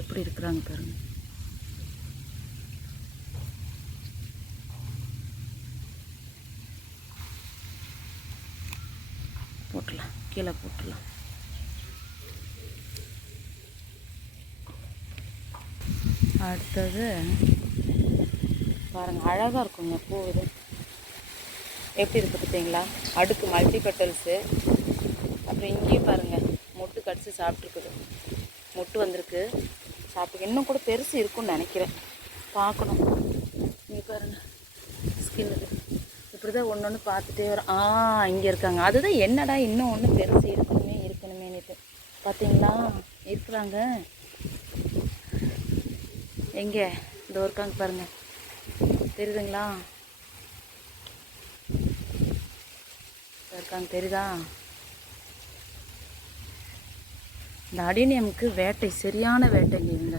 எப்படி இருக்கிறாங்க பாருங்கள். போட்டுடலாம், கீழே போட்டுடலாம். அடுத்தது பாருங்கள், அழகாக இருக்குங்க பூ. இது எப்படி இருக்குது பார்த்தீங்களா? அடுக்கு மல்டி பெட்டல்ஸு. அப்புறம் இங்கேயும் பாருங்கள், மொட்டு கடிச்சு சாப்பிட்ருக்குது. மொட்டு வந்திருக்கு, சாப்பிட்டு இன்னும் கூட பெருசு இருக்குன்னு நினைக்கிறேன், பார்க்கணும். இங்கே பாருங்கள், ஸ்கின் இது இப்படி தான் ஒன்று ஒன்று பார்த்துட்டே வரும். இங்கே இருக்காங்க. அதுதான் என்னடா இன்னும் ஒன்று பெருசு இருக்கணுமேனுட்டு பார்த்தீங்களா? இருக்கிறாங்க. எங்கே இந்த இருக்காங்க பாருங்கள், தெரியுதுங்களா? இருக்காங்க, தெரியுதா? இந்த அடினியமுக்கு வேட்டை, சரியான வேட்டைங்க இவங்க.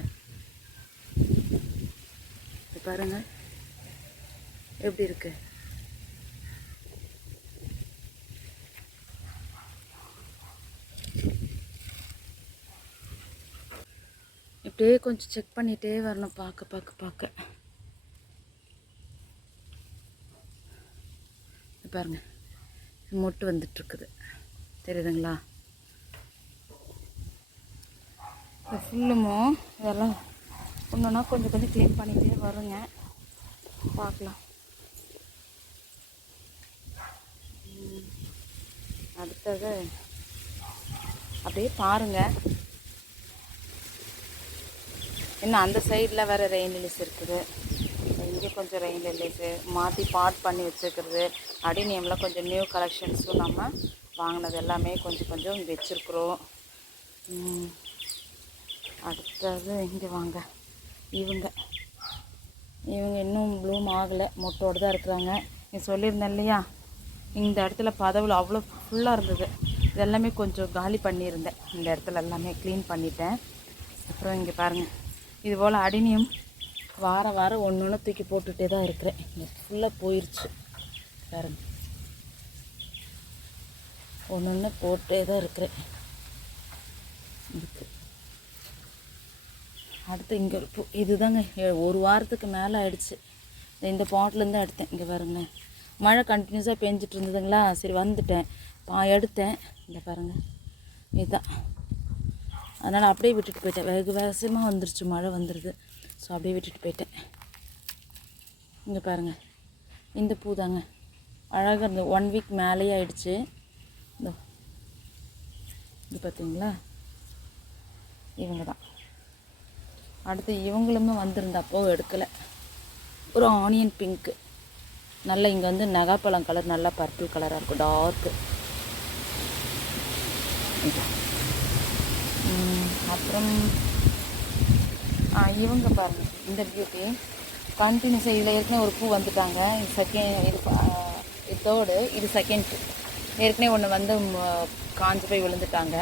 பாருங்க எப்படி இருக்கு. இப்படியே கொஞ்சம் செக் பண்ணிகிட்டே வரணும், பார்க்க. பாருங்க, மொட்டு வந்துட்டுருக்குது, தெரியுதுங்களா? ஃபுல்லுமோ இதெல்லாம் ஒன்றுனா கொஞ்சம் க்ளீன் பண்ணிகிட்டே வருங்க, பார்க்கலாம். அடுத்தது அப்படியே பாருங்கள். இன்னும் அந்த சைடில் வேறு ரெயின் லில்லிஸ் இருக்குது. இங்கே கொஞ்சம் ரெயின் லில்லிஸு மாற்றி பாட் பண்ணி வச்சுருக்கிறது. அடினியமில் கொஞ்சம் நியூ கலெக்ஷன்ஸும் நம்ம வாங்கினது எல்லாமே கொஞ்சம் இங்கே வச்சுருக்குறோம். அடுத்தது இங்கே வாங்க, இவங்க இன்னும் ப்ளூம் ஆகலை, மொட்டோடு தான் இருக்கிறாங்க. நீ சொல்லியிருந்தேன் இல்லையா, இந்த இடத்துல பதவில் அவ்வளோ ஃபுல்லாக இருந்தது. இதெல்லாமே கொஞ்சம் காலி பண்ணியிருந்தேன். இந்த இடத்துல எல்லாமே க்ளீன் பண்ணிட்டேன். அப்புறம் இங்கே பாருங்கள், இது போல் அடினியம் வாரம் ஒன்று தூக்கி போட்டுகிட்டே தான் இருக்கிறேன். இங்கே ஃபுல்லாக போயிடுச்சு பாருங்கள், ஒன்று போட்டே தான் இருக்கிறேன். இதுக்கு அடுத்து இங்கே ஒரு பூ, இதுதாங்க ஒரு வாரத்துக்கு மேலே ஆயிடுச்சு. இந்த பாட்டிலேருந்து எடுத்தேன். இங்கே பாருங்க, மழை கண்டினியூஸாக பெஞ்சிட்டு இருந்ததுங்களா, சரி வந்துட்டேன், எடுத்தேன். இந்த பாருங்கள், இதுதான். அதனால் அப்படியே விட்டுட்டு போயிட்டேன். வெகு வேகமாக வந்துருச்சு, மழை வந்துடுது. ஸோ அப்படியே விட்டுட்டு போயிட்டேன். இங்கே பாருங்கள், இந்த பூ தாங்க அழகாக இருந்தது. 1 வீக் மேலேயே ஆயிடுச்சு. இது பார்த்தீங்களா, இவங்க தான். அடுத்து இவங்களுமே வந்திருந்தப்போ எடுக்கலை. ஒரு ஆனியன் பிங்க்கு, நல்லா இங்கே வந்து நகாப்பழம் கலர், நல்லா பர்பிள் கலராக இருக்கும், டார்க்கு. அப்புறம் இவங்க பாருங்கள், இந்த பியூட்டி கண்டினியூஸாக. இதில் ஏற்கனவே ஒரு பூ வந்துட்டாங்க. இது செகண்ட், இது தேர்டு, இது செகண்ட். ஏற்கனவே ஒன்று வந்து காஞ்சு போய் விழுந்துட்டாங்க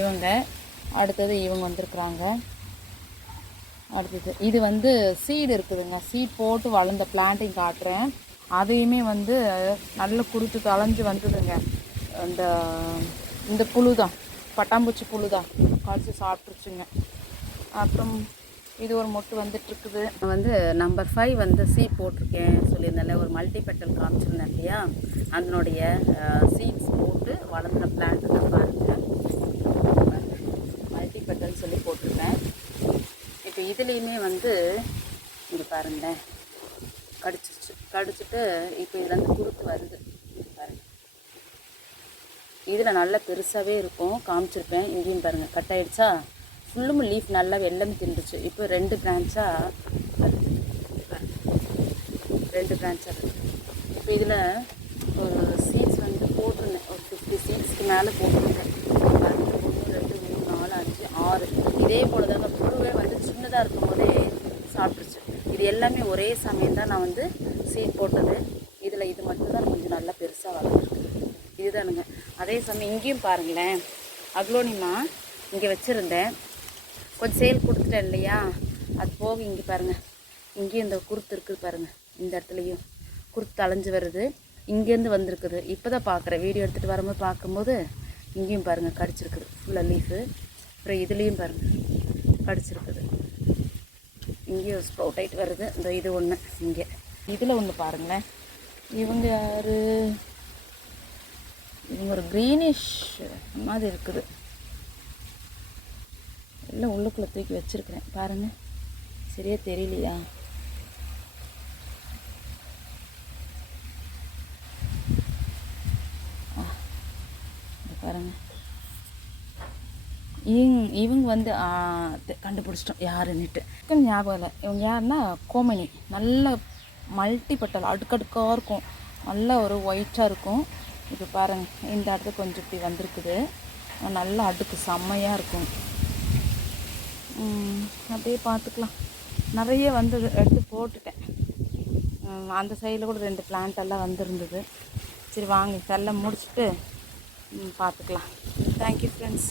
இவங்க. அடுத்தது இவங்க வந்திருக்குறாங்க. அடுத்தது இது வந்து சீடு இருக்குதுங்க, சீட் போட்டு வளர்ந்த பிளான்ட்டையும் காட்டுறேன். அதையுமே வந்து நல்ல குருத்து தளைஞ்சு வந்ததுங்க. இந்த புழு தான், பட்டாம்பூச்சி புழு தான் கழிச்சு சாப்பிட்ருச்சுங்க. அப்புறம் இது ஒரு மொட்டு வந்துட்டுருக்குது. வந்து நம்பர் 5 வந்து சீட் போட்டிருக்கேன் சொல்லியிருந்தேன்ல, ஒரு மல்டி பெட்டல் காமிச்சிருந்தேன் இல்லையா, அதனுடைய சீட்ஸ் போட்டு வளர்ந்த பிளான்ட் தான் பாருங்கள். மல்டி பெட்டல் சொல்லி போட்டிருக்கேன். இப்போ இதுலேயுமே வந்து இங்கே பாருங்களேன், கடிச்சிட்டு இப்போ இதுலேருந்து குருத்து வருது பாருங்கள். இதில் நல்லா பெருசாகவே இருக்கும், காமிச்சிருப்பேன். இங்கேயும் பாருங்கள், கட் ஆகிடுச்சா, ஃபுல்லும் லீஃப் நல்லா வெள்ளம் தின்றுச்சு. இப்போ 2 பிரான்ச்சாக இருக்குது. இப்போ இதில் ஒரு சீட்ஸ் வந்து போட்டிருந்தேன், ஒரு 50 சீட்ஸ்க்கு மேலே போட்டிருந்தேன். 1 2 3 4 5 6 இதே போல் தாங்க. புழுவே வந்து சின்னதாக இருக்கும் போதே சாப்பிட்ருச்சு. இது எல்லாமே ஒரே சமயம் தான் நான் வந்து சீட் போட்டது. இதில் இது மட்டும்தான் கொஞ்சம் நல்லா பெருசாக வளர்ந்துருக்கு. இதுதானுங்க. அதே சமயம் இங்கேயும் பாருங்களேன், அக்லோனிமா இங்கே வச்சுருந்தேன், கொஞ்சம் சேல் கொடுத்துட்டேன் இல்லையா, அது போக இங்கே பாருங்கள், இங்கேயும் இந்த குருத்து இருக்குது பாருங்கள். இந்த இடத்துலையும் குருத்து அலைஞ்சு வருது, இங்கேருந்து வந்திருக்குது. இப்போ தான் பார்க்குறேன், வீடியோ எடுத்துகிட்டு வரும்போது பார்க்கும்போது இங்கேயும் பாருங்கள் கடிச்சிருக்குது ஃபுல்லாக லீஃபு. அப்புறம் இதுலேயும் பாருங்கள் கடிச்சிருக்குது. இங்கேயும் ஸ்ப்ரவுட் ஆகிட்டு வருது. இந்த இது ஒன்று இங்கே இதில் ஒன்று பாருங்களேன். இவங்க யார்? இவங்க ஒரு க்ரீனிஷ் மாதிரி இருக்குது. எல்லாம் உள்ளுக்குள்ளே தூக்கி வச்சுருக்கிறேன் பாருங்கள். சரியா தெரியலையா? பாருங்கள். இவங்க வந்து கண்டுபிடிச்சிட்டோம் யாருன்னுட்டு. ஞாபகம் இல்லை. இவங்க யாருன்னா கோமணி. நல்ல மல்டி பட்டல் அடுக்கடுக்காக இருக்கும். நல்ல ஒரு ஒயிட்டாக இருக்கும். இப்போ பாருங்கள், இந்த இடத்துக்கு கொஞ்சம் இப்படி வந்திருக்குது. நல்ல அடுக்கு செம்மையாக இருக்கும். அப்படியே பார்த்துக்கலாம். நிறைய வந்து எடுத்து போட்டுட்டேன். அந்த சைடில் கூட 2 பிளான்ட் எல்லாம் வந்துருந்தது. சரி வாங்க இதெல்லாம் முடிச்சுட்டு பார்த்துக்கலாம். Thank you friends.